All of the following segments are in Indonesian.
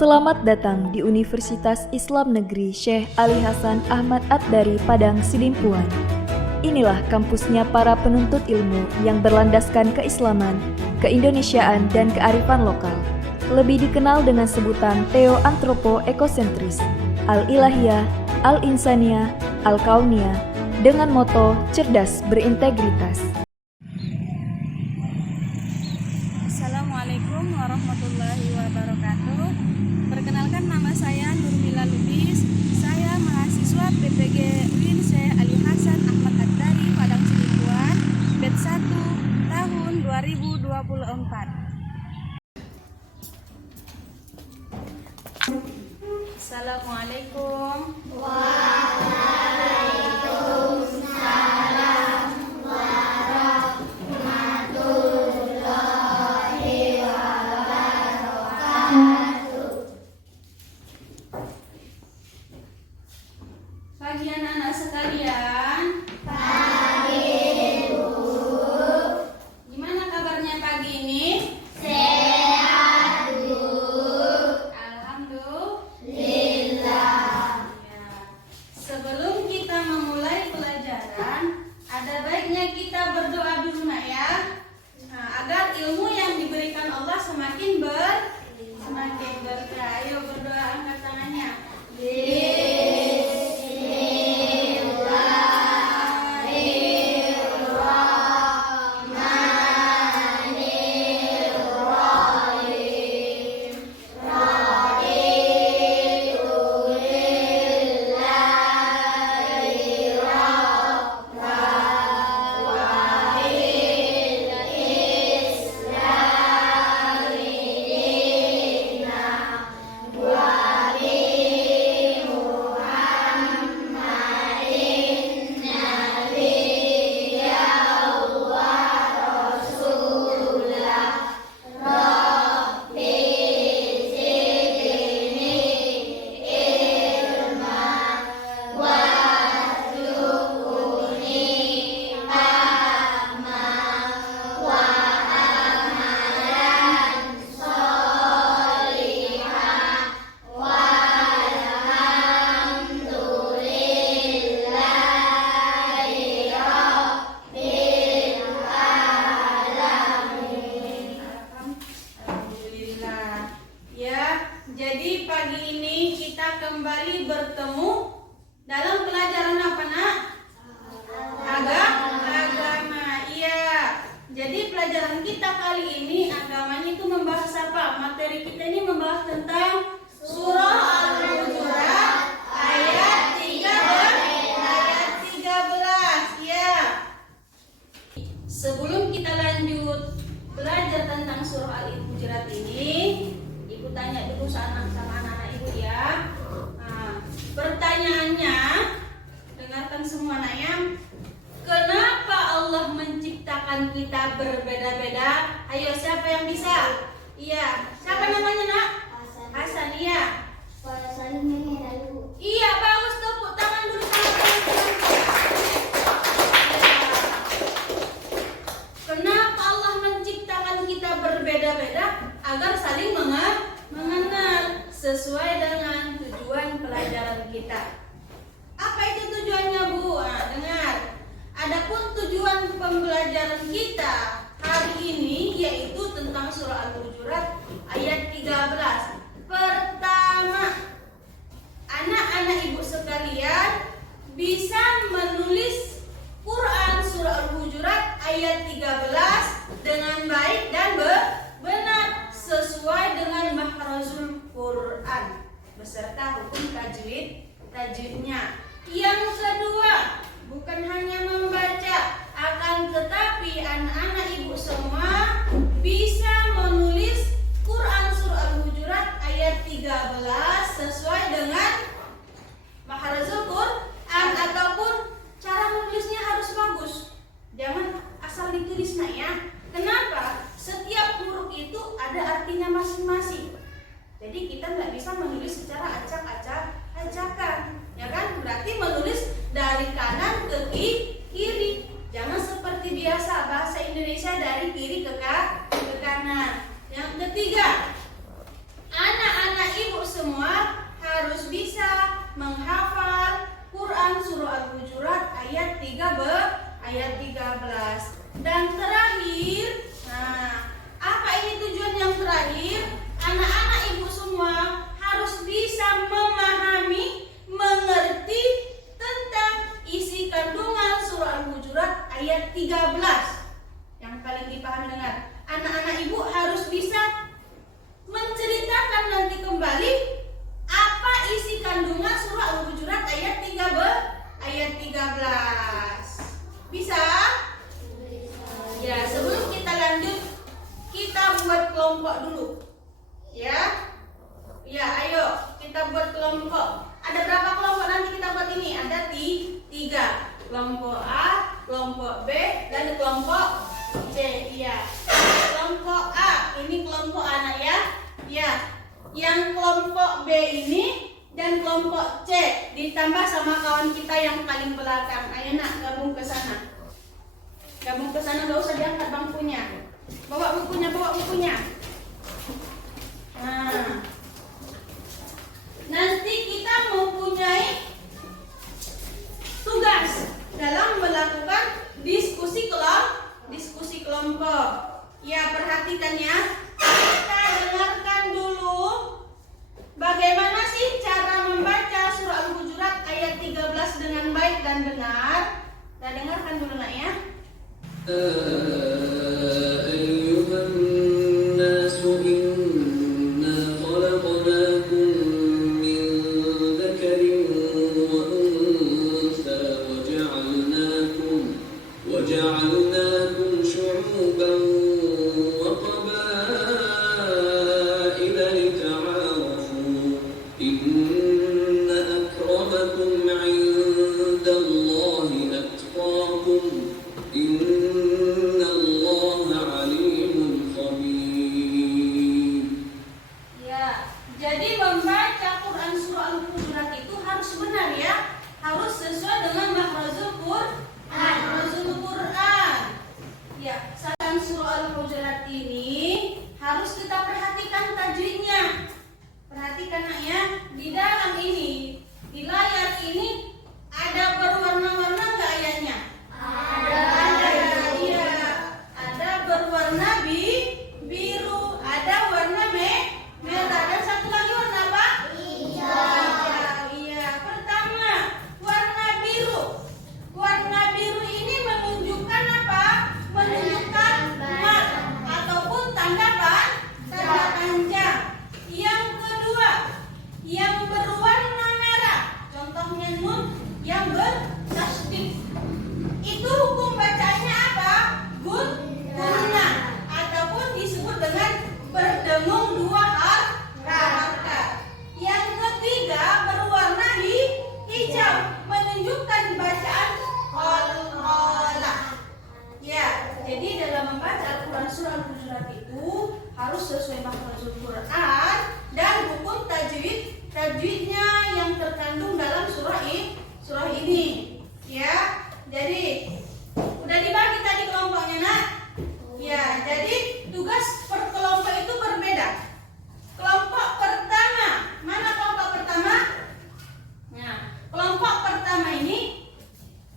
Selamat datang di Universitas Islam Negeri Syekh Ali Hasan Ahmad At-Dari Padang Sidimpuan. Inilah kampusnya para penuntut ilmu yang berlandaskan keislaman, keindonesiaan, dan kearifan lokal. Lebih dikenal dengan sebutan Theo-Antropo-Ekosentris, Al-Ilahiyah, Al-Insaniyah, Al-Kauniyah, dengan moto cerdas berintegritas. Assalamualaikum warahmatullahi wabarakatuh. Perkenalkan, nama saya Nurmila Lubis. Saya mahasiswa PPG UIN Syekh Ali Hasan Ahmad At-Dari Padang Sidimpuan, batch 1 tahun 2024. Assalamualaikum. Pagi anak-anak sekalian. Pagi, Bu. Gimana kabarnya pagi ini? Sehat, Bu. Alhamdulillah. Ya. Sebelum kita memulai pelajaran, ada baiknya kita berdoa dulu, Nak, ya. Agar ilmu yang diberikan Allah semakin berkah. Ayo berdoa, angkat tangannya. Jadi pagi ini kita kembali bertemu dalam pelajaran apa, Nak? Agama. Iya. Jadi pelajaran kita kali ini agamanya itu membahas apa? Materi kita ini membahas tentang surah Al-Hujurat ayat 13. Ya. Sebelum kita lanjut belajar tentang surah Al-Hujurat ini, Ibu tanya dulu sama anak-anak Ibu, ya. Pertanyaannya, dengarkan semua, Nak, ya. Kenapa Allah menciptakan kita berbeda-beda? Ayo, siapa yang bisa? Iya, siapa namanya, Nak? Hasan, iya. Iya, bagus, tepuk tangan dulu sama teman-teman. Kenapa Allah menciptakan kita berbeda-beda? Agar saling mengenal sesuai dengan tujuan pelajaran kita. Apa itu tujuannya, Bu? Dengar. Adapun tujuan pembelajaran kita hari ini yaitu tentang surah Al-Hujurat ayat 13. Pertama, anak-anak Ibu sekalian bisa menulis Quran surah Al-Hujurat ayat 13 dengan baik dan benar sesuai dengan makhrajul Quran beserta hukum tajwidnya. Yang kedua, bukan hanya membaca, akan tetapi anak-anak Ibu semua bisa menulis Quran surah Al-Hujurat ayat 13 sesuai dengan makhrajul Quran, ataupun cara menulisnya harus bagus. Jangan asal ditulis, Nak, ya. Kenapa? Setiap huruf itu ada artinya masing-masing. Jadi kita nggak bisa menulis secara acak-acakan, ya kan? Berarti menulis dari kanan ke kiri. Jangan seperti biasa bahasa Indonesia dari kiri ke kanan. Yang ketiga, anak-anak Ibu kelompok dulu. Ya. Ya, ayo kita buat kelompok. Ada berapa kelompok nanti kita buat ini? Ada tiga. Kelompok A, kelompok B, dan kelompok C. Iya. Kelompok A, ini kelompok anak ya. Ya. Yang kelompok B ini dan kelompok C ditambah sama kawan kita yang paling belakang. Ayo nak, gabung ke sana. Gabung ke sana, nggak usah diangkat bangkunya. Bawa bukunya, bawa bukunya. Nah, nanti kita mempunyai tugas dalam melakukan diskusi kelompok. Ya, perhatikan ya. Kita dengarkan dulu bagaimana sih cara membaca surah Al-Hujurat ayat 13 dengan baik dan benar. Kita dengarkan dulu nak ya. أيها الناس إنا خلقناكم من ذكر وأنثى وجعلناكم شعوبا وقبائل لتعارفوا إن أكرمكم عند الله أتقاكم إن الله عليم خبير. Ya, jadi membaca Quran surah Al-Hujurat itu harus benar ya, harus sesuai dengan makhrajul Quran. Ya, saran surah Al-Hujurat ini harus kita perhatikan tajwidnya. Perhatikan nak ya, di dalam ini, di layar ini ada berwarna-warna nggak ayatnya? Ada, iya. Ada berwarna biru, ada warna merah, dan satu lagi warna apa? Hijau. Iya. Pertama, warna biru. Warna biru ini menunjukkan apa? Menunjukkan mat ataupun tanda panjang. Yang kedua, yang berwarna merah, contohnya nun yang bertasydid. Itu hukum bacanya apa? Guna ataupun disebut dengan berdengung dua harakat. Yang ketiga berwarna hijau, menunjukkan bacaan qalqalah. Ya, jadi dalam membaca Al-Quran surah Al-Hujurat itu harus sesuai makhrajul Quran dan hukum tajwidnya yang terkandung dalam surah ini. Ya, jadi udah dibagi tadi kelompoknya nak. Ya, jadi tugas per kelompok itu berbeda. Kelompok pertama, mana kelompok pertama? Nah, kelompok pertama ini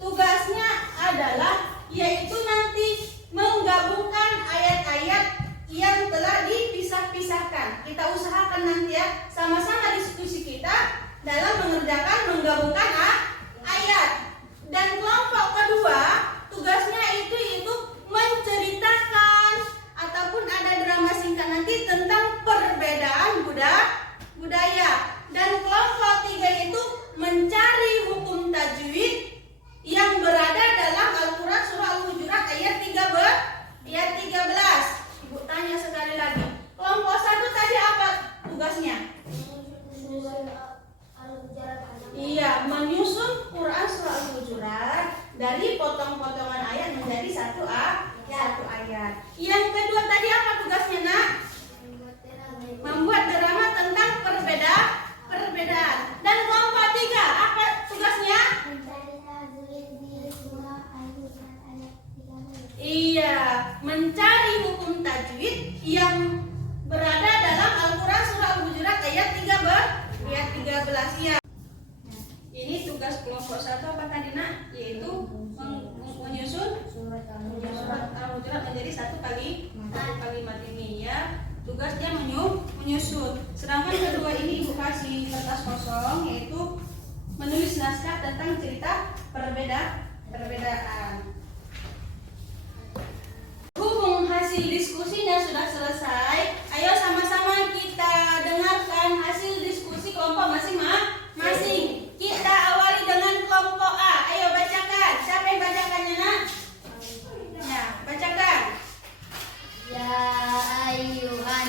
tugasnya adalah yaitu nanti menggabungkan ayat-ayat yang telah dipisah-pisahkan. Kita usahakan nanti ya, sama-sama diskusi kita dalam menggabungkan ayat. Dan kelompok kedua tugasnya itu menceritakan ataupun ada drama singkat nanti tentang perbedaan budaya. Dan kelompok tiga itu mencari hukum tajwid yang berada dalam Al-Quran surah Al-Hujurat ayat 13. Ibu tanya sekali lagi. Kelompok satu tadi apa tugasnya? Iya, menyusun Quran surah Al-Hujurat dari potong-potongan ayat menjadi satu ayat. Yang kedua tadi apa tugasnya nak? Membuat drama tentang perbedaan. Dan kelompok tiga apa tugasnya? Iya, mencari hukum tajwid yang berada dalam Al-Quran surah Al-Hujurat ayat 13. Ya. Ini tugas kelompok satu apa tadi nak? Yaitu menyusun surat Al-Hujurat menjadi satu kalimat ini ya. Tugasnya menyusun. Sedangkan kedua ini ibu kasih kertas kosong, yaitu menulis naskah tentang cerita perbedaan. Hubung hasil diskusinya sudah selesai, ayo sama-sama kita dengarkan hasil diskusi kelompok masing-masing. Kita awali dengan kelompok A. Ayo bacakan. Siapa yang bacakannya nak? Ya, bacakan. Ya ayyuhan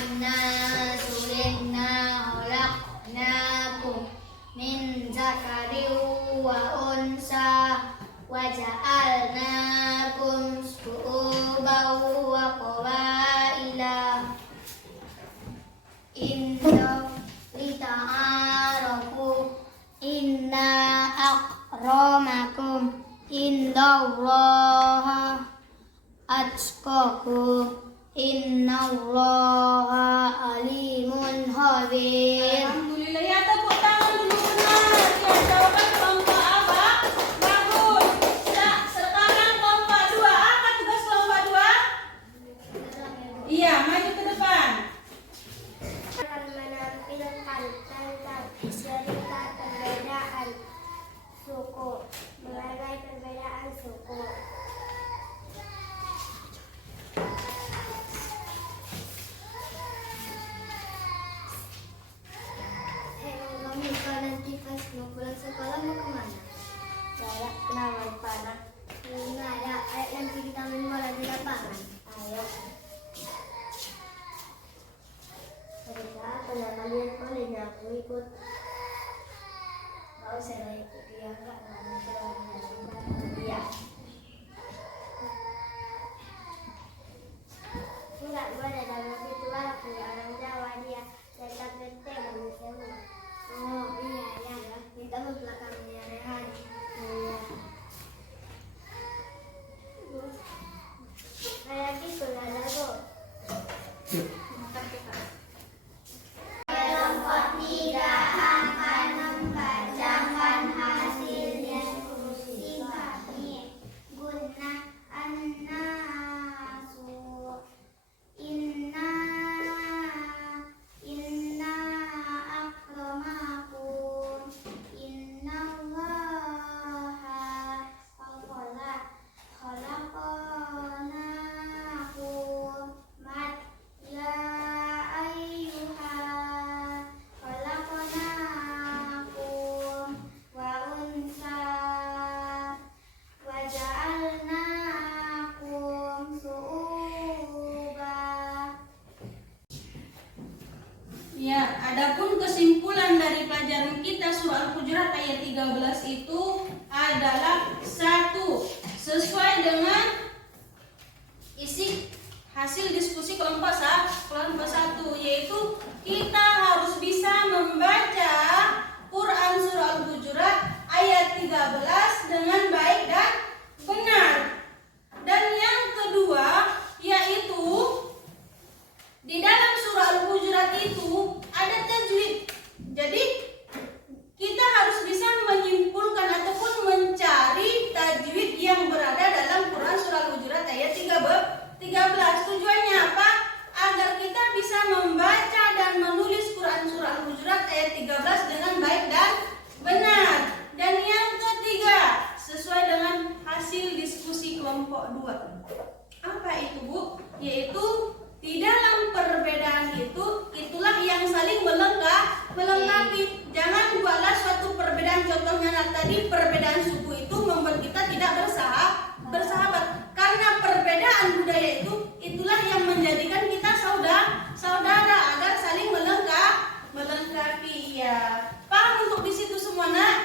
Innallaha alimun khabir. Alhamdulillah, ya tepuk tangan dulu benar. Ya, jawaban kelompok apa? Bagus. Sekarang kelompok 2. Apa tugas kelompok 2? Iya, maju ke depan. Akan menampilkan tentang cerita perbedaan suku, mengenai perbedaan suku. Kamu kalau nanti pas mau pulang sekolah mau kemana? Saya kenapa panah? Nggak ada. Ayo nanti kita main bola di lapangan. Ayo. Mereka pernah kalian bolehnya aku ikut. Kau saya ikut dia nggak iya. Enggak, gua ada dalam itu aku orang Jawa dia tetap bete manusia. Oh iya ya, minta ke belakangnya Rehan. Iya. Kayak gitu lah lagu. Kelompok 3 akan membacakan hasilnya kursi kami. Guna an-nasu inna akramakum innallaha khalaqnakum mat ya ayyuha khalaqnakum wa unsa wa ja'alnakum su'uba. Ya, adapun kesimpulan dari pelajaran kita surah Al-Hujurat ayat 13 itu adalah 1. Sesuai dengan isi hasil diskusi kelompok 1, yaitu kita harus bisa membaca Quran surah Al-Hujurat ayat 13 dengan baik dan benar. Dan yang kedua yaitu di dalam surah Al-Hujurat itu ada tajwid. Jadi kita harus bisa menyimpulkan ataupun mencari tajwid yang berada dalam Quran surah Al-Hujurat ayat 13. Tujuannya apa? Agar kita bisa membaca dan menulis Quran surah Al-Hujurat ayat 13 dengan baik dan benar. Dan yang ketiga, sesuai dengan hasil diskusi kelompok 2. Apa itu, Bu? Yaitu di dalam perbedaan itulah yang saling melengkapi. Jangan buatlah suatu perbedaan. Contohnya tadi perbedaan suku itu membuat kita tidak bersahabat. Karena perbedaan budaya itulah yang menjadikan kita saudara agar saling melengkapi. Ya, paham untuk di situ semua, Nak?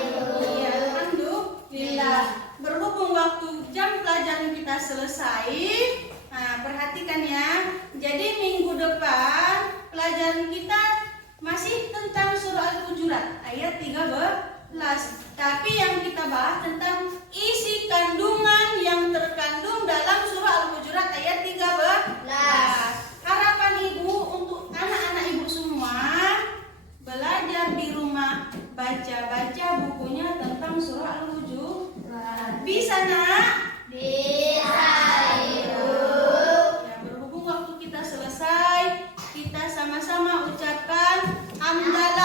Iya, alhamdulillah. Berhubung waktu jam pelajaran kita selesai. Nah, perhatikan ya. Jadi minggu depan pelajaran kita masih tentang surah Al-Hujurat ayat 13. Tapi yang kita bahas tentang isi kandungan yang terkandung dalam surah Al-Hujurat ayat 13. Harapan Ibu untuk anak-anak Ibu semua belajar di rumah, baca bukunya tentang surah Al-Hujurat. Bisa, Nak? Bisa. Berhubung waktu kita selesai, kita sama-sama ucapkan hamdalah